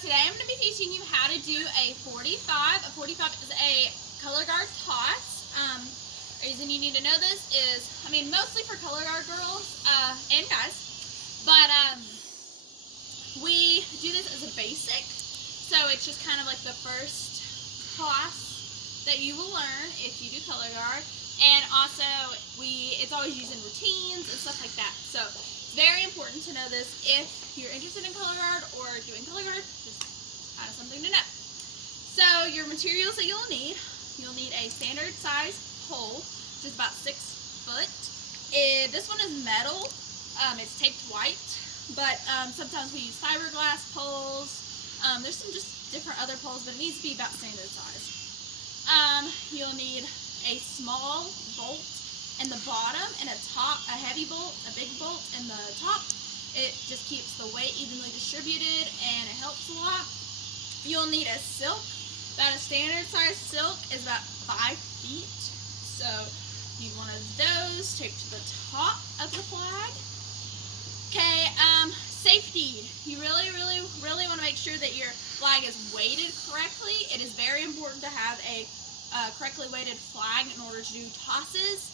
today I'm going to be teaching you how to do a 45. A 45 is a color guard toss. The reason you need to know this is, mostly for color guard girls and guys, but we do this as a basic, so it's just kind of like the first toss that you will learn if you do color guard, and also it's always used in routines and stuff like that. So it's very important to know this if you're interested in color guard or doing color guard, just kind of something to know. So your materials that you'll need a standard size pole, which is about 6 foot. This one is metal. It's taped white, but sometimes we use fiberglass poles. There's some just different other poles, but it needs to be about standard size. You'll need a small bolt in the bottom and a heavy bolt, a big bolt in the top. It just keeps the weight evenly distributed and it helps a lot. You'll need a silk. About a standard size silk is about 5 feet. So you need one of those taped to the top of the flag. Okay, safety. You really want to make sure that your flag is weighted correctly. It is very important to have a correctly weighted flag in order to do tosses.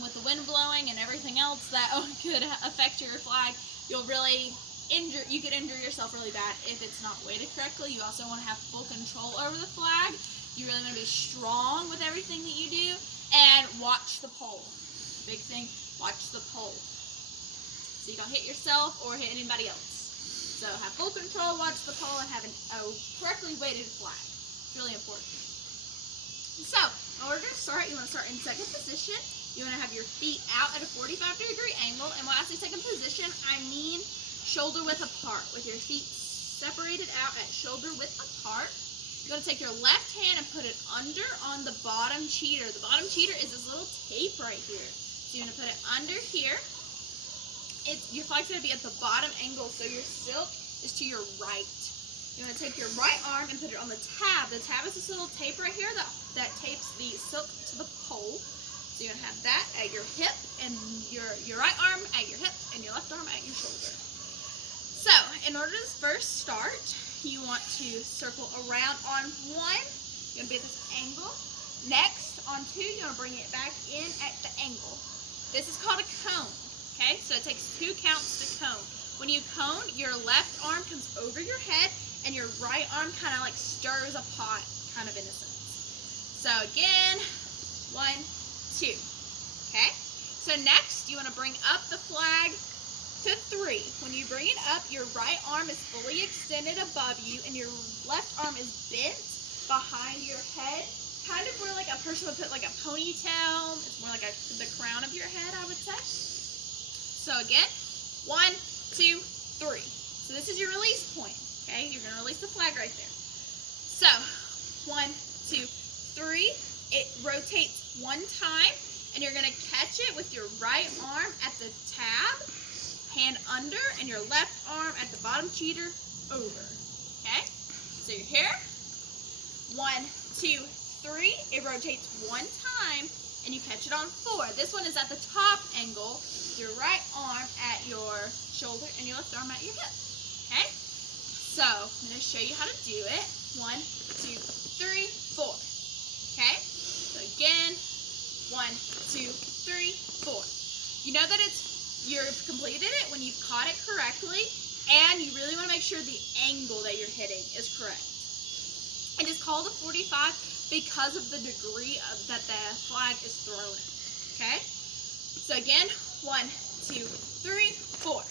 With the wind blowing and everything else that could affect your flag, you could injure yourself really bad if it's not weighted correctly. You also want to have full control over the flag. You really want to be strong with everything that you do, and watch the pole. Big thing, watch the pole, so you don't hit yourself or hit anybody else. So have full control, watch the pole, and have a correctly weighted flag. It's really important. So in order to start, you want to start in second position. You want to have your feet out at a 45-degree angle, and when I say second position, I mean shoulder width apart, with your feet separated out at shoulder width apart. You're going to take your left hand and put it under on the bottom cheater. The bottom cheater is this little tape right here. So you're going to put it under here. Your flag's going to be at the bottom angle, so your silk is to your right. You want to take your right arm and put it on the tab. The tab is this little tape right here that tapes the silk to the pole. So you're going to have that at your hip, and your right arm at your hip, and your left arm at your shoulder. So in order to first start, you want to circle around on 1. You're going to be at this angle. Next, on 2, you're going to bring it back in at the angle. This is called a cone. Okay, so it takes 2 counts to cone. When you cone, your left arm comes over your head, and your right arm kind of like stirs a pot, kind of in a sense. So again, 1, 2. Okay? So next, you want to bring up the flag to 3. When you bring it up, your right arm is fully extended above you, and your left arm is bent behind your head, kind of where like a person would put like a ponytail. It's more like the crown of your head, I would say. So again, 1, 2, 3. So this is your release point. Okay? You're going to release the flag right there. So 1, 2, 3. It rotates 1 time, and you're going to catch it with your right arm at the tab, hand under, and your left arm at the bottom cheater over. Okay? So you're here. 1, 2, 3. It rotates 1 time, and you catch it on 4. This one is at the top angle. Your right arm at your shoulder, and your left arm at your hip. Okay? So I'm going to show you how to do it. 1, 2, 3, 4. Okay? So again, 1, 2, 3, 4. You know that you've completed it when you've caught it correctly, and you really want to make sure the angle that you're hitting is correct. It is called a 45 because of the degree that the flag is thrown in. Okay? So again, 1, 2, 3, 4.